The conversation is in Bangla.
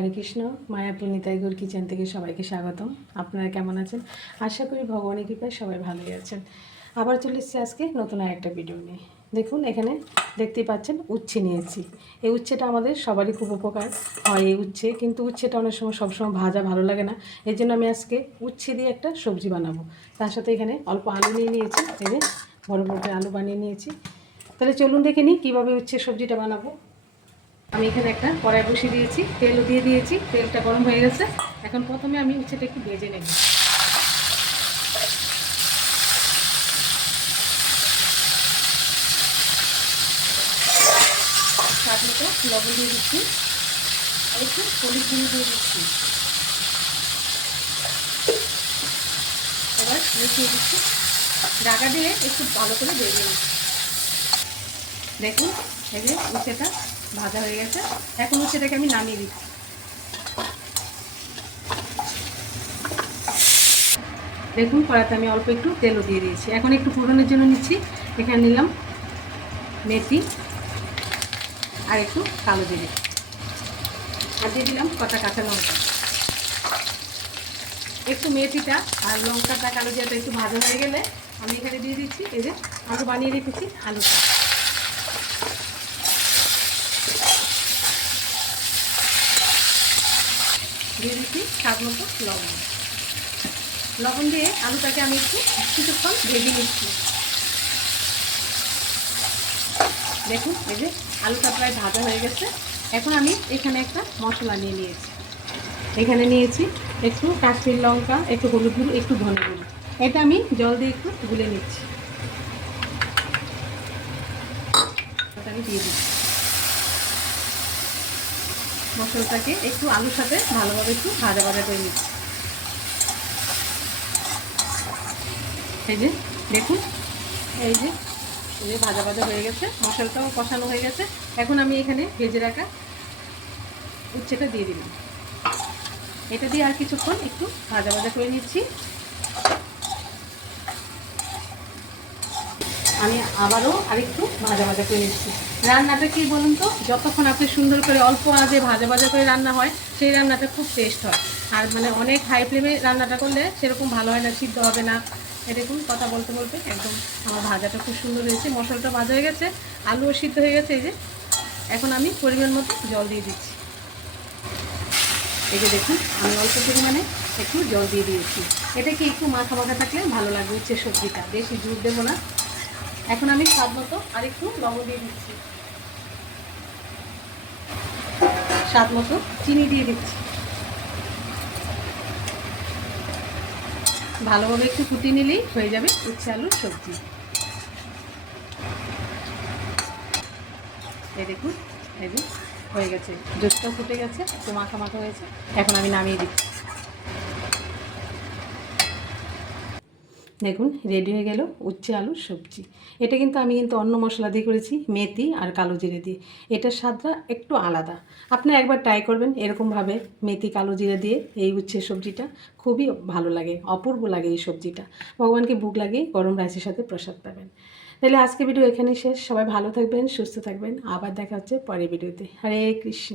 হরে কৃষ্ণ। মায়াপুর নিতাই গৌর কিচেন থেকে সবাইকে স্বাগতম। আপনারা কেমন আছেন? আশা করি ভগবানের কৃপায় সবাই ভালোই আছেন। আবার চলে এসেছি আজকে নতুন আরেকটা ভিডিও নিয়ে। দেখুন এখানে দেখতেই পাচ্ছেন উচ্ছে নিয়েছি। এই উচ্ছেটা আমাদের সবারই খুব উপকার হয় এই উচ্ছে, কিন্তু উচ্ছেটা অনেক সময় সবসময় ভাজা ভালো লাগে না। এই জন্য আমি আজকে উচ্ছে দিয়ে একটা সবজি বানাবো। তার সাথে এখানে অল্প আলু নিয়ে নিয়েছি, এই যে বড় বড় আলু বানিয়ে নিয়েছি। তাহলে চলুন দেখে নিই কীভাবে উচ্ছে সবজিটা বানাবো। আমি এখানে একটা কড়াই বসিয়ে দিয়েছি, তেলও দিয়ে দিয়েছি, তেলটা গরম হয়ে গেছে। এখন প্রথমে আমি উচ্ছেটা একটু ভেজে নেব। স্বাদ মতো লবণ দিয়ে দিচ্ছি আর একটু হলুদ গুঁড়ো দিয়ে দিচ্ছি। এবার মিশিয়ে দিচ্ছি, ঢাকা দিয়ে একটু ভালো করে ভেজে নিচ্ছি। দেখুন এই যে উচ্ছেটা ভাজা হয়ে গেছে। এখন উচ্ছেটাকে আমি নামিয়ে দিচ্ছি। দেখুন কড়াতে আমি অল্প একটু তেলও দিয়ে দিয়েছি। এখন একটু ফোড়নের জন্য নিচ্ছি। এখানে নিলাম মেথি আর একটু কালো জিরে, আর দিয়ে দিলাম কটা কাঁচা লঙ্কা। একটু মেথিটা আর লঙ্কাটা কালো জিরাটা একটু ভাজা হয়ে গেলে আমি এখানে দিয়ে দিচ্ছি এই যে আলু বানিয়ে রেখেছি, আলুটা দিয়ে দিচ্ছি। স্বাদ মতো লবণ, লবণ দিয়ে আলুটাকে আমি একটু কিছুক্ষণ ভেজে নিচ্ছি। দেখুন এই যে আলুটা প্রায় ভাজা হয়ে গেছে। এখন আমি এখানে একটা মশলা নিয়ে নিয়েছি। এখানে নিয়েছি একটু কাশ্মীর লঙ্কা, একটু হলুদ গুঁড়ো, একটু ধনে গুঁড়ো। এটা আমি জল দিয়ে একটু গুলে নিচ্ছি। আমি দিয়ে দিচ্ছি। মশলাটাকে একটু আলুর সাথে ভালোভাবে একটু ভাজা ভাজা করে নিচ্ছি। এই যে দেখুন এই যে ভাজা ভাজা হয়ে গেছে, মশলাটাও কষানো হয়ে গেছে। এখন আমি এখানে ভেজে রাখা উচ্ছেটা দিয়ে দিলাম। এটা দিয়ে আর কিছুক্ষণ একটু ভাজা ভাজা করে নিচ্ছি। আমি আবারও আরেকটু ভাজা ভাজা করে নিচ্ছি। রান্নাটা কি বলুন তো, যতক্ষণ আপনি সুন্দর করে অল্প আঁচে ভাজা ভাজা করে রান্না হয় সেই রান্নাটা খুব টেস্ট হয়। আর মানে অনেক হাই ফ্লেমে রান্নাটা করলে সেরকম ভালো হয় না, সিদ্ধ হবে না। এরকম কথা বলতে বলতে একদম আমার ভাজাটা খুব সুন্দর হয়েছে, মশলাটা ভাজা হয়ে গেছে, আলুও সিদ্ধ হয়ে গেছে। এই যে এখন আমি পরিমাণ মতো জল দিয়ে দিচ্ছি। এই যে দেখুন আমি অল্প পরিমাণে একটু জল দিয়ে দিয়েছি। এটা কি একটু মাখা মাখা থাকলে ভালো লাগবে উচ্ছে সবজিটা, বেশি জোর দেবো না। এখন আমি স্বাদ মতো আর একটু লবণ দিয়ে দিচ্ছি, স্বাদ মতো চিনি দিয়ে দিচ্ছি। ভালোভাবে একটু ফুটিয়ে নিলেই হয়ে যাবে উচ্ছে আলুর সবজি। এই দেখুন এই যে হয়ে গেছে, জোসটাও ফুটে গেছে, একটু মাখা মাখা হয়েছে। এখন আমি নামিয়ে দিচ্ছি। দেখুন রেডি হয়ে গেল উচ্ছে আলুর সবজি। এটা কিন্তু আমি অন্য মশলা দিয়ে করেছি, মেথি আর কালো জিরে দিয়ে। এটার স্বাদটা একটু আলাদা। আপনি একবার ট্রাই করবেন এরকমভাবে, মেথি কালো জিরে দিয়ে এই উচ্ছের সবজিটা খুবই ভালো লাগে, অপূর্ব লাগে এই সবজিটা। ভগবানকে ভোগ লাগিয়ে গরম রাইসের সাথে প্রসাদ পাবেন। তাহলে আজকে ভিডিও এখানেই শেষ। সবাই ভালো থাকবেন, সুস্থ থাকবেন। আবার দেখা হচ্ছে পরের ভিডিওতে। হরে কৃষ্ণ।